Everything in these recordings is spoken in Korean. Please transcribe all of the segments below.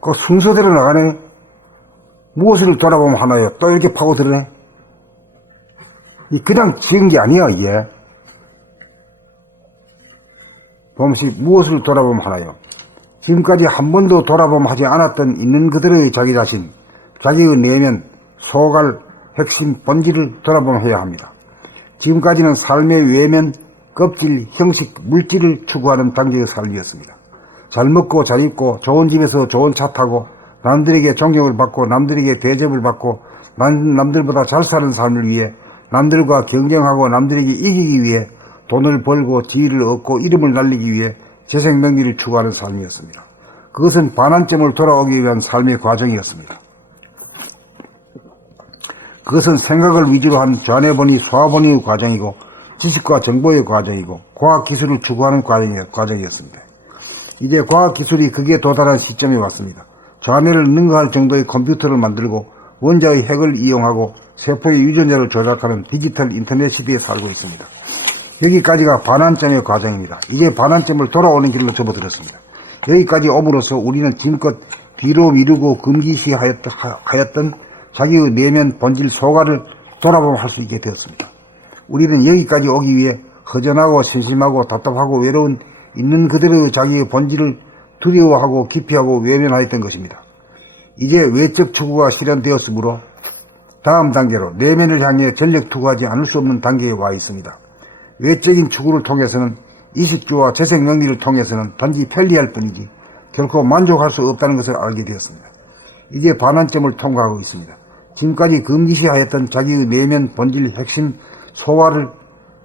그 순서대로 나가네. 무엇을 돌아보면 하나요? 또 이렇게 파고들네. 그냥 지은 게 아니야, 이게. 봄씨, 무엇을 돌아보면 하나요? 지금까지 한 번도 돌아보면 하지 않았던 있는 그대로의 자기 자신, 자기의 내면, 소갈, 핵심, 본질을 돌아보면 해야 합니다. 지금까지는 삶의 외면, 껍질, 형식, 물질을 추구하는 단계의 삶이었습니다. 잘 먹고 잘 입고 좋은 집에서 좋은 차 타고 남들에게 존경을 받고 남들에게 대접을 받고 남들보다 잘 사는 삶을 위해 남들과 경쟁하고 남들에게 이기기 위해 돈을 벌고 지위를 얻고 이름을 날리기 위해 재생 명리를 추구하는 삶이었습니다. 그것은 반환점을 돌아오기 위한 삶의 과정이었습니다. 그것은 생각을 위주로 한 좌뇌본의 소화본의 과정이고 지식과 정보의 과정이고 과학기술을 추구하는 과정이었습니다. 이제 과학기술이 극에 도달한 시점에 왔습니다. 좌뇌를 능가할 정도의 컴퓨터를 만들고 원자의 핵을 이용하고 세포의 유전자를 조작하는 디지털 인터넷 시대에 살고 있습니다. 여기까지가 반환점의 과정입니다. 이제 반환점을 돌아오는 길로 접어들었습니다. 여기까지 옴으로써 우리는 지금껏 뒤로 미루고 금기시하였던 자기의 내면 본질 소가를 돌아보면 할 수 있게 되었습니다. 우리는 여기까지 오기 위해 허전하고 심심하고 답답하고 외로운 있는 그대로의 자기의 본질을 두려워하고 기피하고 외면하였던 것입니다. 이제 외적 추구가 실현되었으므로 다음 단계로 내면을 향해 전력 투구하지 않을 수 없는 단계에 와 있습니다. 외적인 추구를 통해서는 이식주와 재생 명리를 통해서는 단지 편리할 뿐이지 결코 만족할 수 없다는 것을 알게 되었습니다. 이제 반환점을 통과하고 있습니다. 지금까지 금기시하였던 자기의 내면 본질 핵심 소화를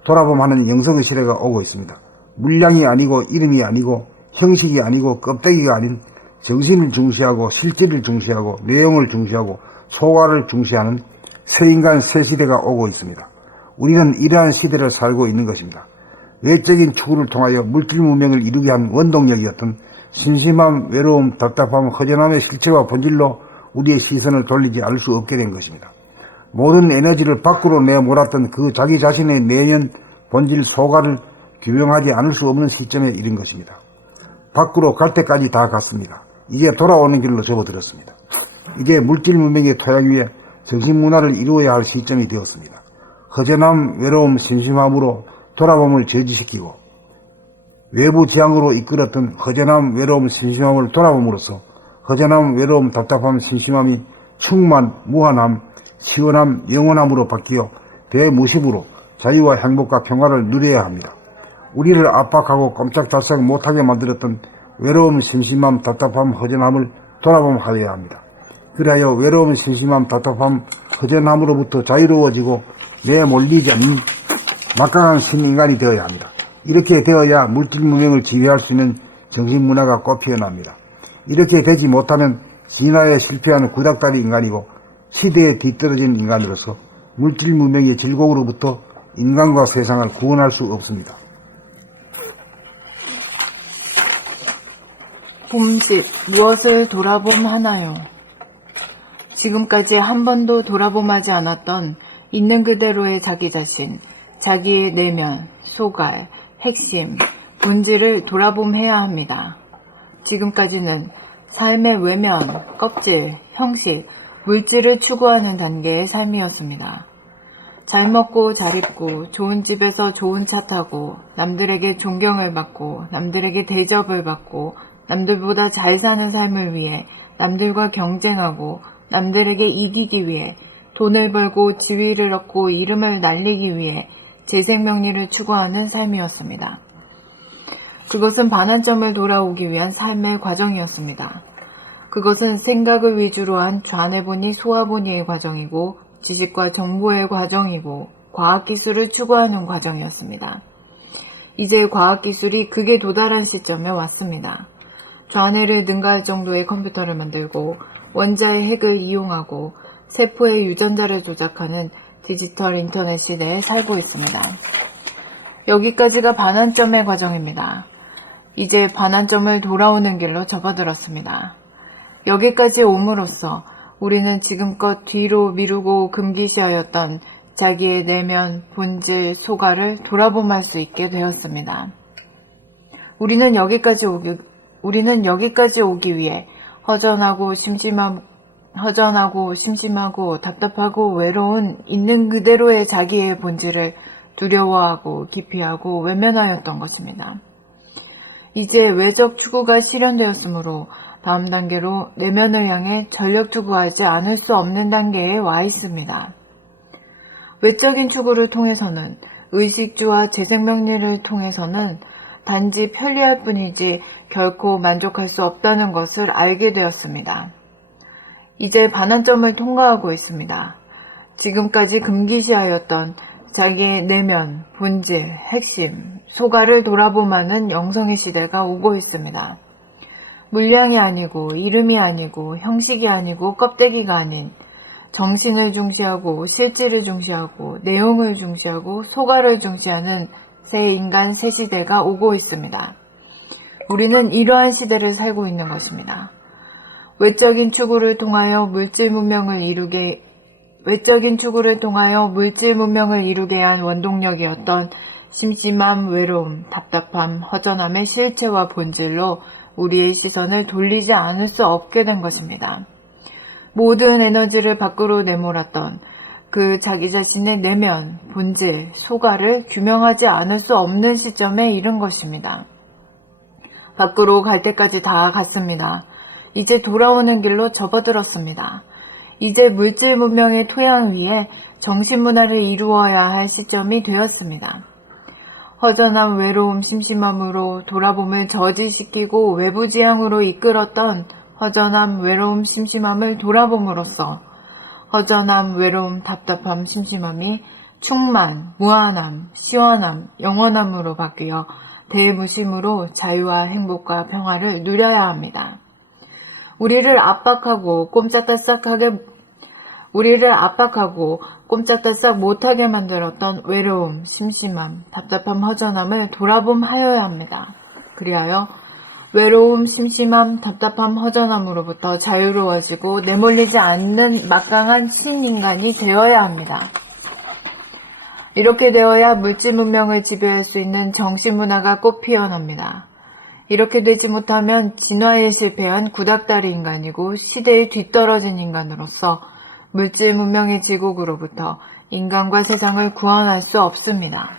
돌아봄하는 영성의 시대가 오고 있습니다. 물량이 아니고 이름이 아니고 형식이 아니고 껍데기가 아닌 정신을 중시하고 실질을 중시하고 내용을 중시하고 소화를 중시하는 새 인간 새 시대가 오고 있습니다. 우리는 이러한 시대를 살고 있는 것입니다. 외적인 추구를 통하여 물질 문명을 이루게 한 원동력이었던 심심함, 외로움, 답답함, 허전함의 실체와 본질로 우리의 시선을 돌리지 않을 수 없게 된 것입니다. 모든 에너지를 밖으로 내몰았던 그 자기 자신의 내면, 본질, 소가를 규명하지 않을 수 없는 시점에 이른 것입니다. 밖으로 갈 때까지 다 갔습니다. 이제 돌아오는 길로 접어들었습니다. 이게 물질 문명의 토양 위에 정신문화를 이루어야 할 시점이 되었습니다. 허전함, 외로움, 심심함으로 돌아봄을 저지시키고 외부 지향으로 이끌었던 허전함, 외로움, 심심함을 돌아봄으로써 허전함, 외로움, 답답함, 심심함이 충만, 무한함, 시원함, 영원함으로 바뀌어 대무심으로 자유와 행복과 평화를 누려야 합니다. 우리를 압박하고 꼼짝달싹 못하게 만들었던 외로움, 심심함, 답답함, 허전함을 돌아봄하여야 합니다. 그리하여 외로움, 심심함, 답답함, 허전함으로부터 자유로워지고 내몰리지 않는 막강한 신인간이 되어야 합니다. 이렇게 되어야 물질 문명을 지휘할 수 있는 정신문화가 꽃피어납니다. 이렇게 되지 못하면 진화에 실패한 구닥다리 인간이고 시대에 뒤떨어진 인간으로서 물질 문명의 질곡으로부터 인간과 세상을 구원할 수 없습니다. 봄식, 무엇을 돌아봄하나요? 지금까지 한 번도 돌아봄하지 않았던 있는 그대로의 자기 자신, 자기의 내면, 소갈, 핵심, 본질을 돌아봄해야 합니다. 지금까지는 삶의 외면, 껍질, 형식, 물질을 추구하는 단계의 삶이었습니다. 잘 먹고 잘 입고 좋은 집에서 좋은 차 타고 남들에게 존경을 받고 남들에게 대접을 받고 남들보다 잘 사는 삶을 위해 남들과 경쟁하고 남들에게 이기기 위해 돈을 벌고 지위를 얻고 이름을 날리기 위해 재생명리를 추구하는 삶이었습니다. 그것은 반환점을 돌아오기 위한 삶의 과정이었습니다. 그것은 생각을 위주로 한 좌뇌본의 소화본의 과정이고 지식과 정보의 과정이고 과학기술을 추구하는 과정이었습니다. 이제 과학기술이 극에 도달한 시점에 왔습니다. 좌뇌를 능가할 정도의 컴퓨터를 만들고 원자의 핵을 이용하고 세포의 유전자를 조작하는 디지털 인터넷 시대에 살고 있습니다. 여기까지가 반환점의 과정입니다. 이제 반환점을 돌아오는 길로 접어들었습니다. 여기까지 옴으로써 우리는 지금껏 뒤로 미루고 금기시하였던 자기의 내면, 본질, 소가를 돌아봄할 수 있게 되었습니다. 우리는 여기까지 오기 위해 허전하고 심심하고 답답하고 외로운 있는 그대로의 자기의 본질을 두려워하고 기피하고 외면하였던 것입니다. 이제 외적 추구가 실현되었으므로 다음 단계로 내면을 향해 전력 투구하지 않을 수 없는 단계에 와 있습니다. 외적인 추구를 통해서는 의식주와 재생명리를 통해서는 단지 편리할 뿐이지 결코 만족할 수 없다는 것을 알게 되었습니다. 이제 반환점을 통과하고 있습니다. 지금까지 금기시하였던 자기의 내면, 본질, 핵심, 소가를 돌아보마는 영성의 시대가 오고 있습니다. 물량이 아니고 이름이 아니고 형식이 아니고 껍데기가 아닌 정신을 중시하고 실질을 중시하고 내용을 중시하고 소가를 중시하는 새 인간 새 시대가 오고 있습니다. 우리는 이러한 시대를 살고 있는 것입니다. 외적인 추구를 통하여 물질 문명을 이루게 한 원동력이었던 심심함, 외로움, 답답함, 허전함의 실체와 본질로 우리의 시선을 돌리지 않을 수 없게 된 것입니다. 모든 에너지를 밖으로 내몰았던 그 자기 자신의 내면, 본질, 소가를 규명하지 않을 수 없는 시점에 이른 것입니다. 밖으로 갈 때까지 다 갔습니다. 이제 돌아오는 길로 접어들었습니다. 이제 물질 문명의 토양 위에 정신문화를 이루어야 할 시점이 되었습니다. 허전함, 외로움, 심심함으로 돌아봄을 저지시키고 외부 지향으로 이끌었던 허전함, 외로움, 심심함을 돌아봄으로써 허전함, 외로움, 답답함, 심심함이 충만, 무한함, 시원함, 영원함으로 바뀌어 대무심으로 자유와 행복과 평화를 누려야 합니다. 우리를 압박하고 꼼짝달싹 못하게 만들었던 외로움, 심심함, 답답함, 허전함을 돌아봄하여야 합니다. 그리하여 외로움, 심심함, 답답함, 허전함으로부터 자유로워지고 내몰리지 않는 막강한 신인간이 되어야 합니다. 이렇게 되어야 물질 문명을 지배할 수 있는 정신문화가 꽃 피어납니다. 이렇게 되지 못하면 진화에 실패한 구닥다리 인간이고 시대에 뒤떨어진 인간으로서 물질 문명의 지국으로부터 인간과 세상을 구원할 수 없습니다.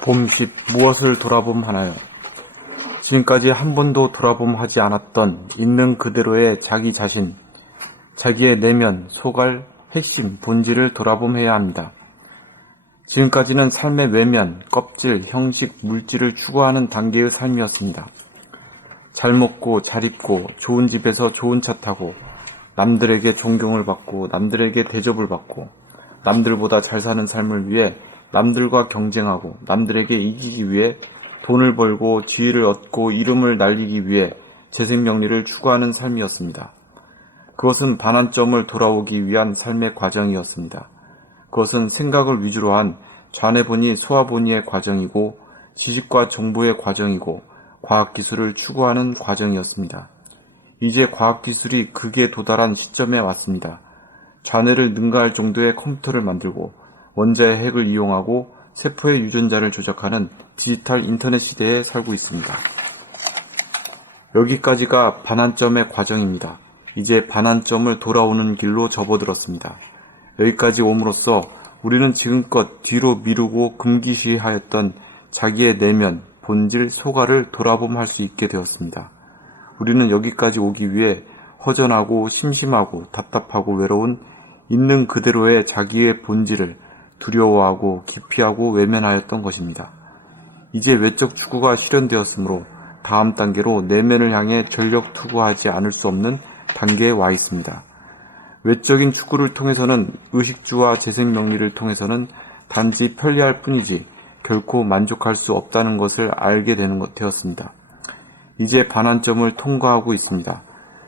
봄10 무엇을 돌아봄하나요? 지금까지 한 번도 돌아봄하지 않았던 있는 그대로의 자기 자신, 자기의 내면, 소갈, 핵심, 본질을 돌아봄해야 합니다. 지금까지는 삶의 외면, 껍질, 형식, 물질을 추구하는 단계의 삶이었습니다. 잘 먹고 잘 입고 좋은 집에서 좋은 차 타고 남들에게 존경을 받고 남들에게 대접을 받고 남들보다 잘 사는 삶을 위해 남들과 경쟁하고 남들에게 이기기 위해 돈을 벌고 지위를 얻고 이름을 날리기 위해 재생명리를 추구하는 삶이었습니다. 그것은 반환점을 돌아오기 위한 삶의 과정이었습니다. 그것은 생각을 위주로 한 좌뇌보니 소화보니의 과정이고 지식과 정보의 과정이고 과학기술을 추구하는 과정이었습니다. 이제 과학기술이 극에 도달한 시점에 왔습니다. 좌뇌를 능가할 정도의 컴퓨터를 만들고 원자의 핵을 이용하고 세포의 유전자를 조작하는 디지털 인터넷 시대에 살고 있습니다. 여기까지가 반환점의 과정입니다. 이제 반환점을 돌아오는 길로 접어들었습니다. 여기까지 옴으로써 우리는 지금껏 뒤로 미루고 금기시하였던 자기의 내면, 본질, 소가를 돌아봄할 수 있게 되었습니다. 우리는 여기까지 오기 위해 허전하고 심심하고 답답하고 외로운 있는 그대로의 자기의 본질을 두려워하고 기피하고 외면하였던 것입니다. 이제 외적 추구가 실현되었으므로 다음 단계로 내면을 향해 전력 투구하지 않을 수 없는 단계에 와 있습니다. 외적인 추구를 통해서는 의식주와 재생명리를 통해서는 단지 편리할 뿐이지 결코 만족할 수 없다는 것을 알게 되었습니다. 이제 반환점을 통과하고 있습니다.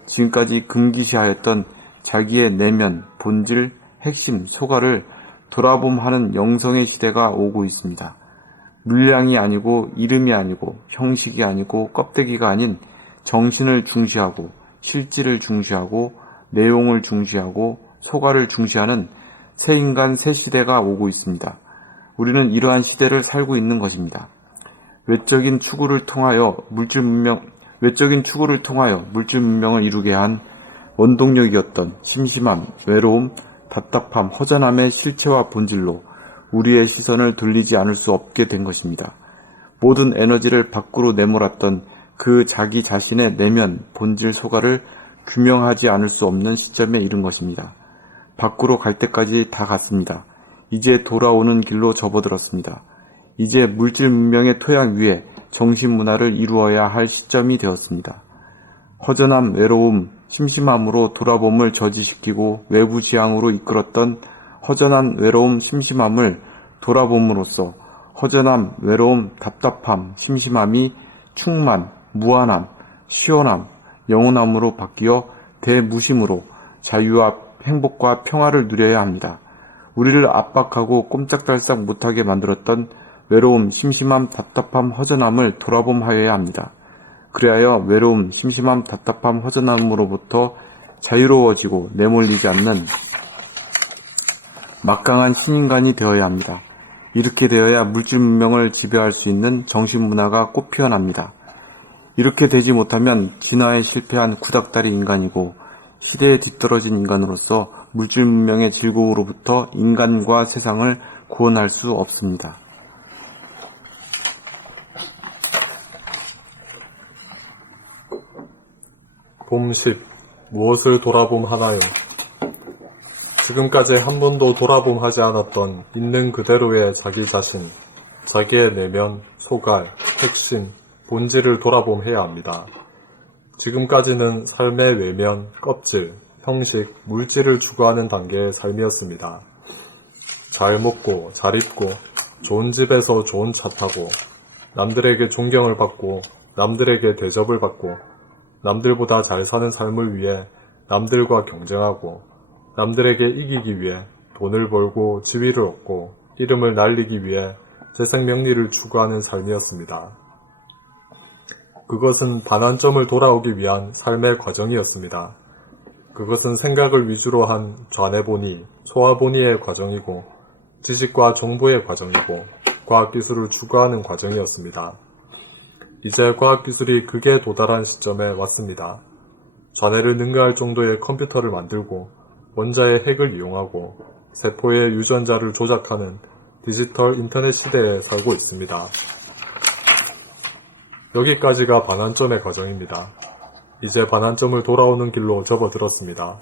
지금까지 금기시하였던 자기의 내면, 본질, 핵심, 소가를 돌아봄하는 영성의 시대가 오고 있습니다. 물량이 아니고 이름이 아니고 형식이 아니고 껍데기가 아닌 정신을 중시하고 실질을 중시하고 내용을 중시하고 소가를 중시하는 새 인간 새 시대가 오고 있습니다. 우리는 이러한 시대를 살고 있는 것입니다. 외적인 추구를 통하여 물질 문명, 외적인 추구를 통하여 물질 문명을 이루게 한 원동력이었던 심심함, 외로움, 답답함, 허전함의 실체와 본질로 우리의 시선을 돌리지 않을 수 없게 된 것입니다. 모든 에너지를 밖으로 내몰았던 그 자기 자신의 내면, 본질, 소가를 규명하지 않을 수 없는 시점에 이른 것입니다. 밖으로 갈 때까지 다 갔습니다. 이제 돌아오는 길로 접어들었습니다. 이제 물질 문명의 토양 위에 정신문화를 이루어야 할 시점이 되었습니다. 허전함, 외로움, 심심함으로 돌아봄을 저지시키고 외부 지향으로 이끌었던 허전한 외로움, 심심함을 돌아봄으로써 허전함, 외로움, 답답함, 심심함이 충만, 무한함, 시원함, 영원함으로 바뀌어 대무심으로 자유와 행복과 평화를 누려야 합니다. 우리를 압박하고 꼼짝달싹 못하게 만들었던 외로움, 심심함, 답답함, 허전함을 돌아봄하여야 합니다. 그리하여 외로움, 심심함, 답답함, 허전함으로부터 자유로워지고 내몰리지 않는 막강한 신인간이 되어야 합니다. 이렇게 되어야 물질 문명을 지배할 수 있는 정신문화가 꽃피어납니다. 이렇게 되지 못하면 진화에 실패한 구닥다리 인간이고 시대에 뒤떨어진 인간으로서 물질 문명의 질곡으로부터 인간과 세상을 구원할 수 없습니다. 봄 10. 무엇을 돌아봄하나요? 지금까지 한 번도 돌아봄하지 않았던 있는 그대로의 자기 자신, 자기의 내면, 소갈, 핵심, 본질을 돌아봄해야 합니다. 지금까지는 삶의 외면, 껍질, 형식, 물질을 추구하는 단계의 삶이었습니다. 잘 먹고, 잘 입고, 좋은 집에서 좋은 차 타고, 남들에게 존경을 받고, 남들에게 대접을 받고, 남들보다 잘 사는 삶을 위해 남들과 경쟁하고, 남들에게 이기기 위해 돈을 벌고 지위를 얻고 이름을 날리기 위해 재생명리를 추구하는 삶이었습니다. 그것은 반환점을 돌아오기 위한 삶의 과정이었습니다. 그것은 생각을 위주로 한 좌뇌보니, 소아보니의 과정이고 지식과 정보의 과정이고 과학기술을 추구하는 과정이었습니다. 이제 과학기술이 극에 도달한 시점에 왔습니다. 좌뇌를 능가할 정도의 컴퓨터를 만들고 원자의 핵을 이용하고 세포의 유전자를 조작하는 디지털 인터넷 시대에 살고 있습니다. 여기까지가 반환점의 과정입니다. 이제 반환점을 돌아오는 길로 접어들었습니다.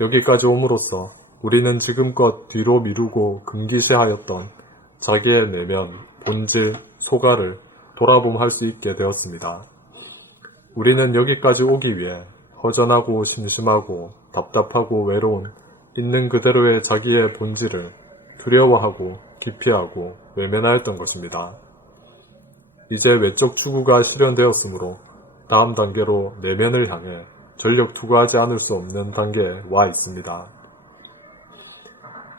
여기까지 옴으로써 우리는 지금껏 뒤로 미루고 금기시하였던 자기의 내면, 본질, 소가를 돌아봄할 수 있게 되었습니다. 우리는 여기까지 오기 위해 허전하고 심심하고 답답하고 외로운 있는 그대로의 자기의 본질을 두려워하고 기피하고 외면하였던 것입니다. 이제 외적 추구가 실현되었으므로 다음 단계로 내면을 향해 전력 투구하지 않을 수 없는 단계에 와 있습니다.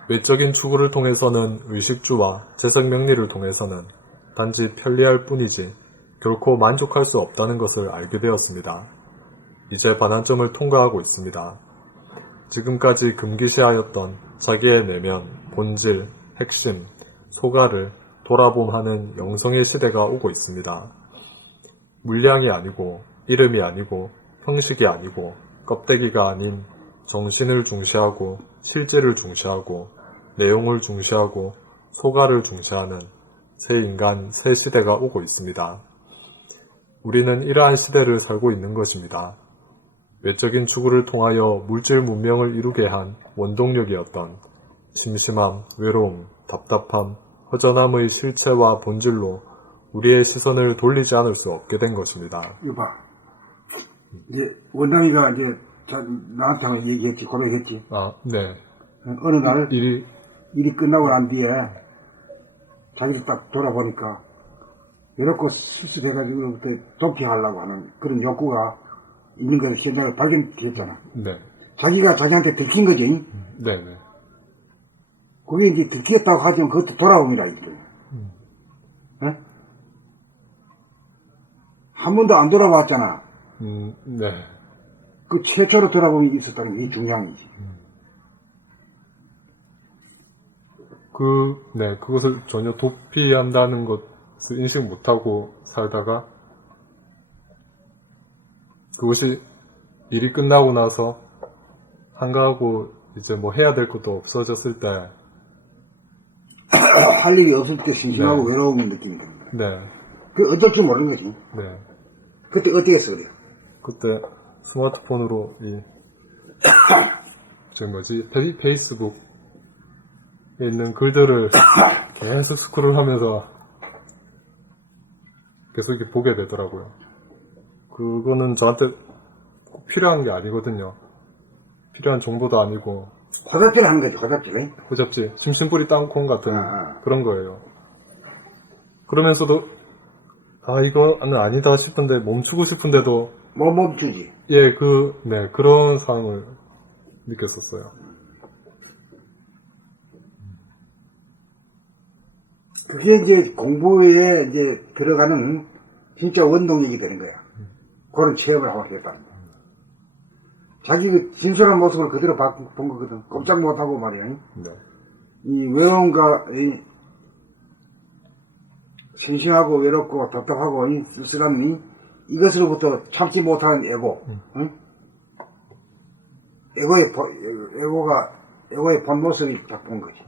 외적인 추구를 통해서는 의식주와 재생명리를 통해서는 단지 편리할 뿐이지 결코 만족할 수 없다는 것을 알게 되었습니다. 이제 반환점을 통과하고 있습니다. 지금까지 금기시하였던 자기의 내면, 본질, 핵심, 소가를 돌아봄하는 영성의 시대가 오고 있습니다. 물량이 아니고 이름이 아니고 형식이 아니고 껍데기가 아닌 정신을 중시하고 실제를 중시하고 내용을 중시하고 소가를 중시하는 새 인간, 새 시대가 오고 있습니다. 우리는 이러한 시대를 살고 있는 것입니다. 외적인 추구를 통하여 물질 문명을 이루게 한 원동력이었던 심심함, 외로움, 답답함, 허전함의 실체와 본질로 우리의 시선을 돌리지 않을 수 없게 된 것입니다. 이거 봐. 이제 원장이가 이제 나한테 얘기했지, 고백했지. 아, 네. 어느 날 일이 끝나고 난 뒤에 자기를 딱 돌아보니까 이렇게 실수돼가지고 도피하려고 하는 그런 욕구가 있는 것을 현장에 발견했잖아. 네. 자기가 자기한테 들킨 거지. 네네. 그게 이제 들켰다고 하지만 그것도 돌아옴이라 이거예요. 네? 한 번도 안 돌아봤잖아. 네. 그 최초로 돌아봄이 있었다는 게 중요한 거지. 네, 그것을 전혀 도피한다는 것을 인식 못하고 살다가 그것이 일이 끝나고 나서 한가하고 이제 뭐 해야 될 것도 없어졌을 때, 할 일이 없을 때 심심하고 네. 외로운 느낌이 드는 거야. 네, 그 어쩔 줄 모르는 거지. 네. 그때 어떻게 했어, 그래? 그때 스마트폰으로 페이스북에 있는 글들을 계속 스크롤하면서 계속 이렇게 보게 되더라고요. 그거는 저한테 꼭 필요한 게 아니거든요. 필요한 정보도 아니고 화답질 하는 거지, 화답질. 호잡지, 심심풀이 땅콩 같은 그런 거예요. 그러면서도 이거는 아니다 싶은데 멈추고 싶은데도 뭐 멈추지. 그런 상황을 느꼈었어요. 그게 이제 공부에 이제 들어가는 진짜 원동력이 되는 거야. 그런 체험을 하고 되겠다는 거야. 자기 그 진솔한 모습을 그대로 본 거거든. 꼼짝 못하고 말이야. 네. 이 외로움과 이 심심하고 외롭고 답답하고 쓸쓸한 이것으로부터 참지 못하는 에고, 응? 에고의 본 모습이 딱 본 거지.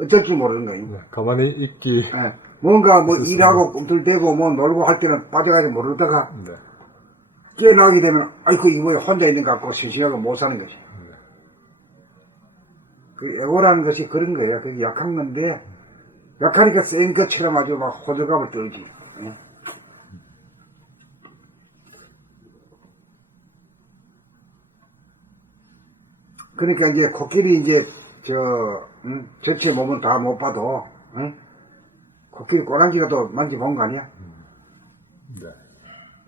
어쩔 줄 모르는 거지. 네, 가만히 있기. 예. 뭔가 뭐 있었습니다. 일하고 꿈틀대고 뭐 놀고 할 때는 빠져가지 모르다가 네. 깨어나게 되면 아이고 이거 뭐야 혼자 있는 것 같고 심심하고 못 사는 거지. 그 에고라는 것이 그런 거예요. 그게 약한 건데 약하니까 센 것처럼 아주 막 호들갑을 떨지. 예. 그러니까 이제 코끼리 이제 전체 몸은 다 못 봐도 코끼리 꼬랑지라도 만져본 거 아니야? 네.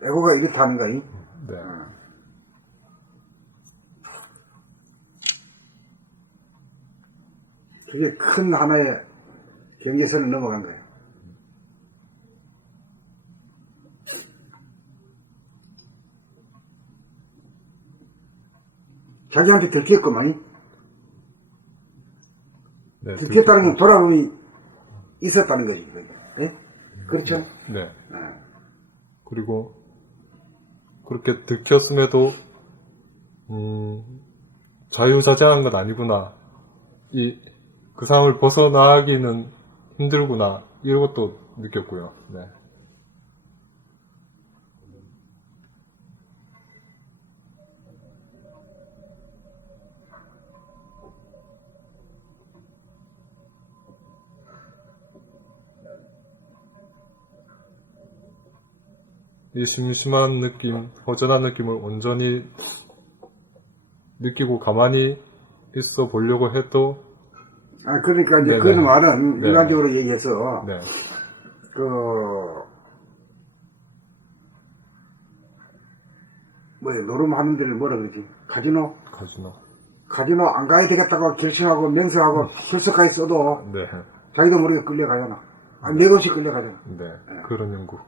에고가 이렇다는 거니? 네. 그게 큰 하나의 경계선을 넘어간 거예요. 자기한테 들켰구만이. 네. 들켰다는 건 돌아보니 있었다는 거지. 예? 그렇죠? 네. 그리고 그렇게 들켰음에도 자유자재한 건 아니구나. 그 상황을 벗어나기는 힘들구나. 이런 것도 느꼈고요. 네. 이 심심한 느낌, 허전한 느낌을 온전히 느끼고 가만히 있어 보려고 해도 그러니까 이제 네네. 그 말은 네. 일반적으로 얘기해서 네. 노름하는 데를 뭐라 그러지? 카지노 안 가야 되겠다고 결심하고 명세하고 혈서까지 써도 네. 자기도 모르게 끌려가잖아. 맥없이 끌려가잖아. 네. 그런 연구.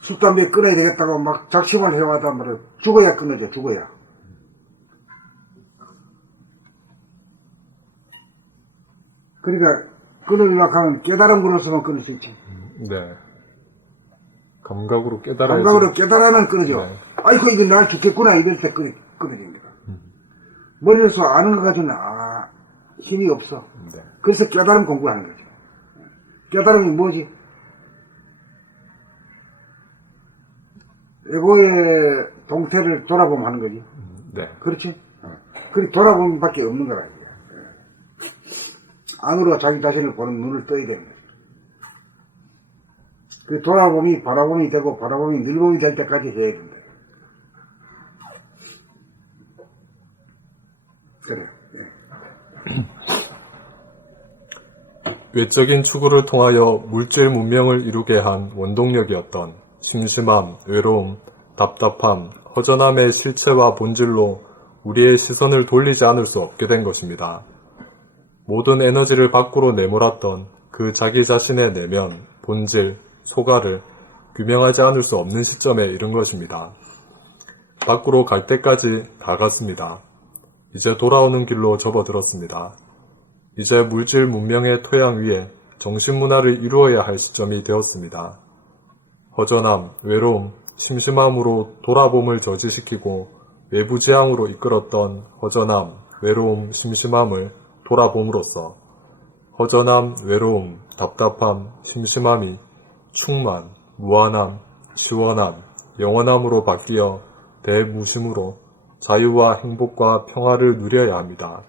술, 담배 끊어야 되겠다고 막 작심을 해와단 말이야. 죽어야 끊어져, 죽어야. 그러니까 끊으려고 하면 깨달음으로서만 끊을 수 있지. 네. 감각으로 깨달아야지. 감각으로 깨달으면 끊어져. 네. 아이고, 이거 날 죽겠구나, 이럴 때 끊어집니다. 머리로서 아는 것 가지고는, 힘이 없어. 네. 그래서 깨달음 공부하는 거죠. 깨달음이 뭐지? 에고의 동태를 돌아보면 하는 거지. 네. 그렇지? 그렇게 돌아보면 밖에 없는 거라. 안으로 자기 자신을 보는 눈을 떠야 되는 거지. 그 돌아봄이 바라봄이 되고 바라봄이 늘봄이 될 때까지 해야 된다. 그래. 외적인 추구를 통하여 물질 문명을 이루게 한 원동력이었던 심심함, 외로움, 답답함, 허전함의 실체와 본질로 우리의 시선을 돌리지 않을 수 없게 된 것입니다. 모든 에너지를 밖으로 내몰았던 그 자기 자신의 내면, 본질, 소가를 규명하지 않을 수 없는 시점에 이른 것입니다. 밖으로 갈 때까지 가갔습니다. 이제 돌아오는 길로 접어들었습니다. 이제 물질 문명의 토양 위에 정신문화를 이루어야 할 시점이 되었습니다. 허전함, 외로움, 심심함으로 돌아봄을 저지시키고 외부 재앙으로 이끌었던 허전함, 외로움, 심심함을 돌아봄으로써 허전함, 외로움, 답답함, 심심함이 충만, 무한함, 시원함, 영원함으로 바뀌어 대무심으로 자유와 행복과 평화를 누려야 합니다.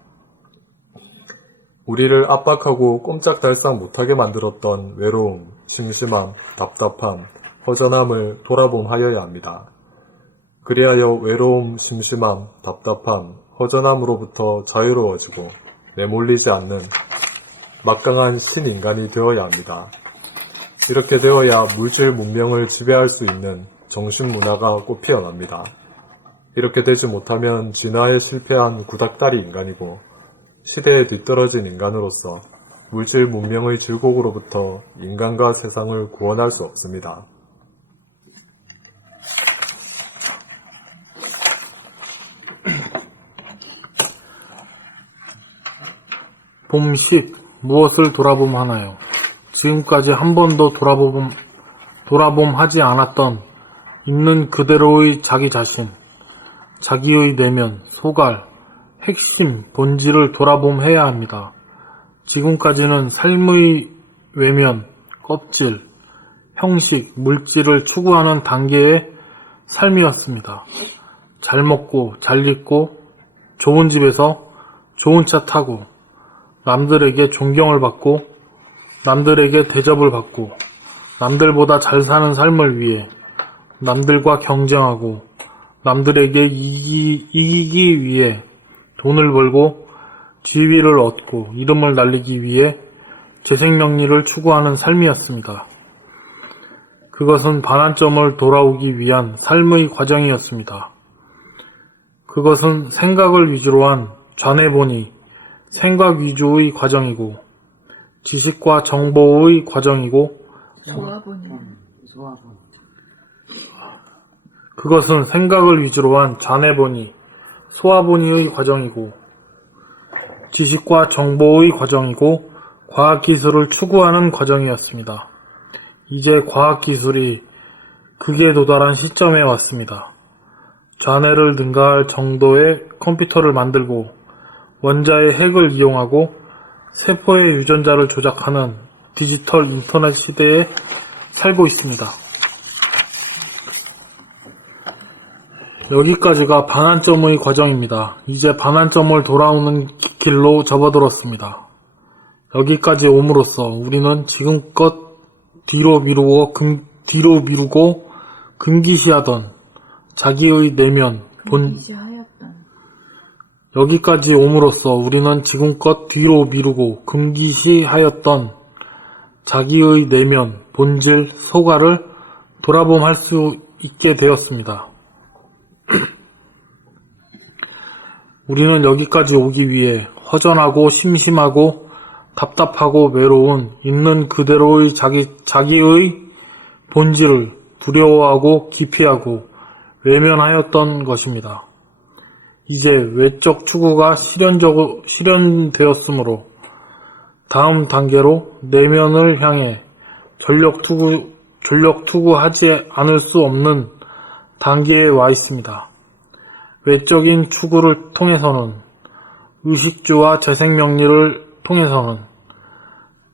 우리를 압박하고 꼼짝달싹 못하게 만들었던 외로움, 심심함, 답답함, 허전함을 돌아봄하여야 합니다. 그리하여 외로움, 심심함, 답답함, 허전함으로부터 자유로워지고 내몰리지 않는 막강한 신인간이 되어야 합니다. 이렇게 되어야 물질 문명을 지배할 수 있는 정신문화가 꽃피어납니다. 이렇게 되지 못하면 진화에 실패한 구닥다리 인간이고 시대에 뒤떨어진 인간으로서 물질 문명의 질곡으로부터 인간과 세상을 구원할 수 없습니다. 봄 10. 무엇을 돌아봄하나요? 지금까지 한 번도 돌아봄하지 않았던 있는 그대로의 자기 자신, 자기의 내면, 소갈, 핵심, 본질을 돌아봄해야 합니다. 지금까지는 삶의 외면, 껍질, 형식, 물질을 추구하는 단계의 삶이었습니다. 잘 먹고, 잘 입고, 좋은 집에서 좋은 차 타고, 남들에게 존경을 받고, 남들에게 대접을 받고, 남들보다 잘 사는 삶을 위해 남들과 경쟁하고, 남들에게 이기기 위해 돈을 벌고, 지위를 얻고, 이름을 날리기 위해 재생명리를 추구하는 삶이었습니다. 그것은 반환점을 돌아오기 위한 삶의 과정이었습니다. 그것은 생각을 위주로 한 좌뇌본이 생각 위주의 과정이고, 지식과 정보의 과정이고, 그것은 생각을 위주로 한 좌뇌본이 소화본의의 과정이고, 지식과 정보의 과정이고, 과학기술을 추구하는 과정이었습니다. 이제 과학기술이 극에 도달한 시점에 왔습니다. 좌뇌를 능가할 정도의 컴퓨터를 만들고, 원자의 핵을 이용하고 세포의 유전자를 조작하는 디지털 인터넷 시대에 살고 있습니다. 여기까지가 반환점의 과정입니다. 이제 반환점을 돌아오는 길로 접어들었습니다. 여기까지 옴으로써 우리는 지금껏 뒤로 미루고 금기시하던 자기의 내면, 여기까지 옴으로써 우리는 지금껏 뒤로 미루고 금기시하였던 자기의 내면, 본질, 소가를 돌아봄할 수 있게 되었습니다. 우리는 여기까지 오기 위해 허전하고 심심하고 답답하고 외로운 있는 그대로의 자기의 본질을 두려워하고 기피하고 외면하였던 것입니다. 이제 외적 추구가 실현되었으므로 다음 단계로 내면을 향해 전력 투구하지 않을 수 없는 단계에 와 있습니다. 외적인 추구를 통해서는 의식주와 재생명리를 통해서는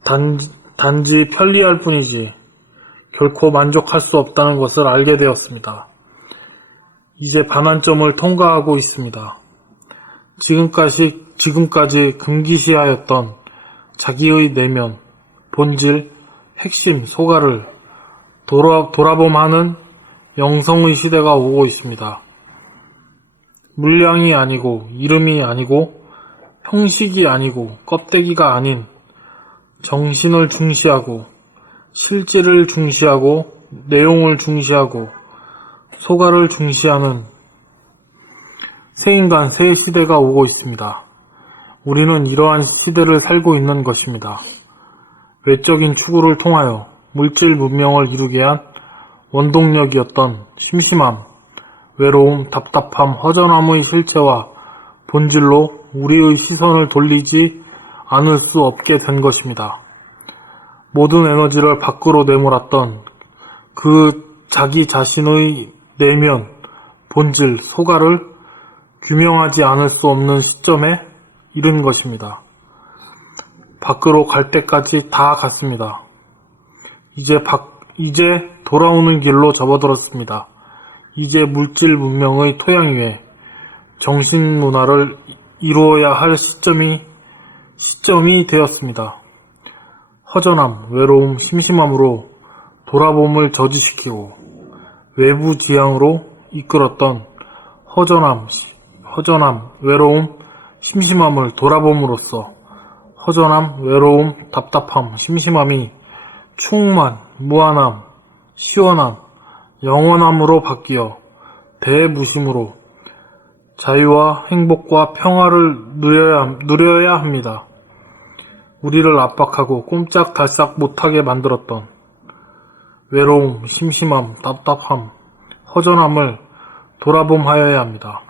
단지 편리할 뿐이지 결코 만족할 수 없다는 것을 알게 되었습니다. 이제 반환점을 통과하고 있습니다. 지금까지 금기시하였던 자기의 내면, 본질, 핵심, 소가를 돌아봄하는 영성의 시대가 오고 있습니다. 물량이 아니고 이름이 아니고 형식이 아니고 껍데기가 아닌 정신을 중시하고 실질을 중시하고 내용을 중시하고 소가를 중시하는 새인간 새 시대가 오고 있습니다. 우리는 이러한 시대를 살고 있는 것입니다. 외적인 추구를 통하여 물질 문명을 이루게 한 원동력이었던 심심함, 외로움, 답답함, 허전함의 실체와 본질로 우리의 시선을 돌리지 않을 수 없게 된 것입니다. 모든 에너지를 밖으로 내몰았던 그 자기 자신의 내면, 본질, 소가를 규명하지 않을 수 없는 시점에 이른 것입니다. 밖으로 갈 때까지 다 갔습니다. 이제 돌아오는 길로 접어들었습니다. 이제 물질 문명의 토양 위에 정신 문화를 이루어야 할 시점이 되었습니다. 허전함, 외로움, 심심함으로 돌아봄을 저지시키고 외부 지향으로 이끌었던 허전함, 외로움, 심심함을 돌아봄으로써 허전함, 외로움, 답답함, 심심함이 충만, 무한함, 시원함, 영원함으로 바뀌어 대무심으로 자유와 행복과 평화를 누려야 합니다. 우리를 압박하고 꼼짝달싹 못하게 만들었던 외로움, 심심함, 답답함, 허전함을 돌아봄하여야 합니다.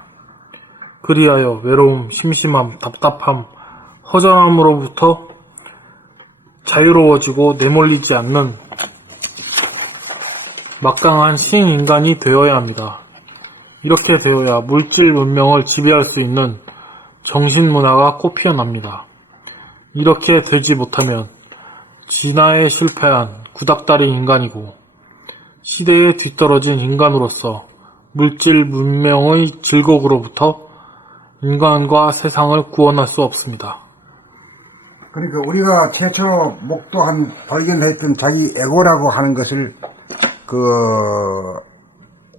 그리하여 외로움, 심심함, 답답함, 허전함으로부터 자유로워지고 내몰리지 않는 막강한 신인간이 되어야 합니다. 이렇게 되어야 물질 문명을 지배할 수 있는 정신문화가 꽃피어납니다. 이렇게 되지 못하면 진화에 실패한 구닥다리 인간이고 시대에 뒤떨어진 인간으로서 물질 문명의 질곡으로부터 인간과 세상을 구원할 수 없습니다. 그러니까 우리가 최초로 목도한 발견했던 자기 에고라고 하는 것을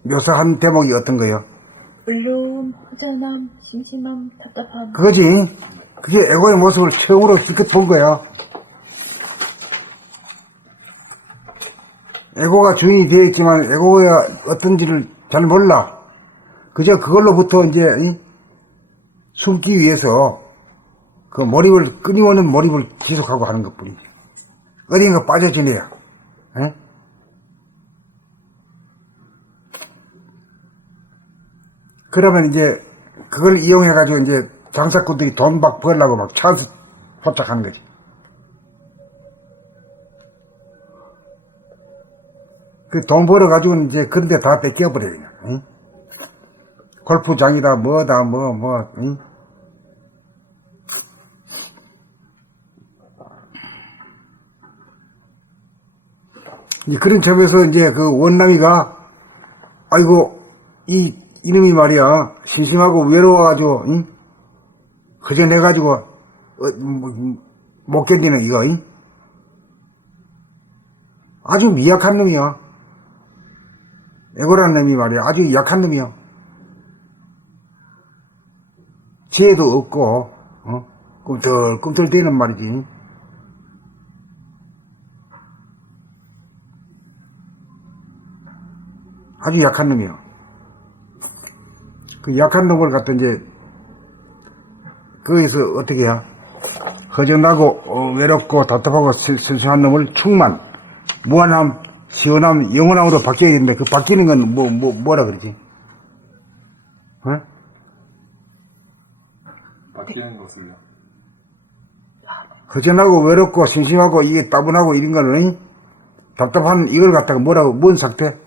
묘사한 대목이 어떤 거예요? 외로움, 허전함, 심심함, 답답함. 그거지. 그게 에고의 모습을 처음으로 실컷 본 거야. 에고가 주인이 되어 있지만 에고가 어떤지를 잘 몰라. 그저 그걸로부터 이제 숨기 위해서 그 끊임없는 몰입을 지속하고 하는 것 뿐이지. 어딘가 빠져지네요. 에? 그러면 이제 그걸 이용해가지고 이제 장사꾼들이 돈 막 벌려고 막 찬스 포착하는 거지. 그 돈 벌어가지고는 이제 그런 데 다 뺏겨버려, 그냥. 응? 골프장이다, 뭐다, 응? 이제 그런 점에서 이제 그 원남이가, 아이고, 이놈이 말이야, 심심하고 외로워가지고, 응? 허전해가지고, 못 견디는 이거, 응? 아주 미약한 놈이야. 에고라는 놈이 말이야, 아주 약한 놈이야. 지혜도 없고, 꿈틀꿈틀대는 말이지. 아주 약한 놈이야. 그 약한 놈을 갖다 이제, 거기서 어떻게 해야? 허전하고, 외롭고, 답답하고, 슬슬한 놈을 충만, 무한함, 시원함, 영원함으로 바뀌어야 되는데, 그 바뀌는 건 뭐라 그러지? 어? 바뀌는 것을요? 허전하고, 외롭고, 심심하고, 이게 따분하고, 이런 거는, 답답한 이걸 갖다가 뭐라고, 뭔 상태?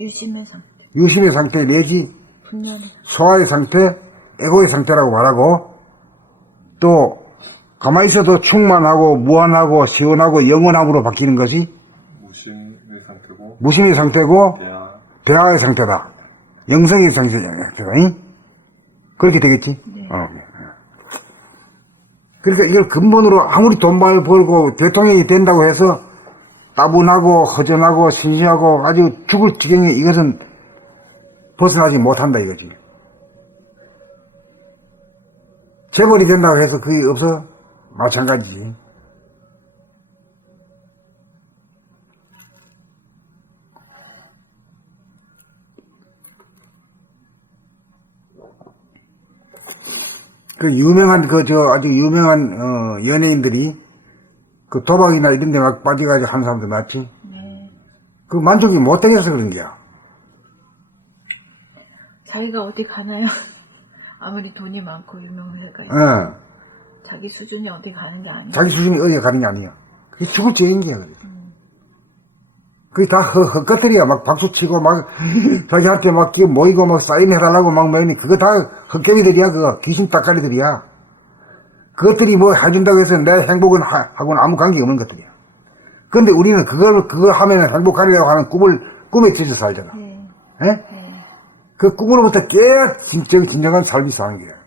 유심의 상태. 유심의 상태 내지, 분열의 소화의 상태, 에고의 상태라고 말하고, 또 가만히 있어도 충만하고 무한하고 시원하고 영원함으로 바뀌는 것이 무심의 상태고 대화의 상태다. 영성의 상태다. 응? 그렇게 되겠지? 네. 그러니까 이걸 근본으로 아무리 돈 많이 벌고 대통령이 된다고 해서 따분하고 허전하고 심심하고 아주 죽을 지경에 이것은 벗어나지 못한다 이거지. 재벌이 된다고 해서 그게 없어? 마찬가지지. 그 유명한 아주 유명한 연예인들이 그 도박이나 이런 데 막 빠져가지고 하는 사람들 맞지? 네. 그 만족이 못 되겠어 그런 게야. 자기가 어디 가나요? 아무리 돈이 많고 유명세가 있어. 자기 수준이 어디 가는 게 아니야. 자기 수준이 어디에 가는 게 아니야. 그게 죽을 죄인 게야. 그래. 그게 다 헛것들이야. 막 박수치고, 막, 자기한테 막 모이고, 막 사인해달라고 막 뭐니, 그거 다 헛개미들이야, 그거. 귀신 따까리들이야. 그것들이 뭐 해준다고 해서 내 행복은 하고는 아무 관계 없는 것들이야. 근데 우리는 그거 하면 행복하리라고 하는 꿈에 찢어 살잖아. 예? 그 꿈으로부터 깨야 진정한 삶이 사는 거야.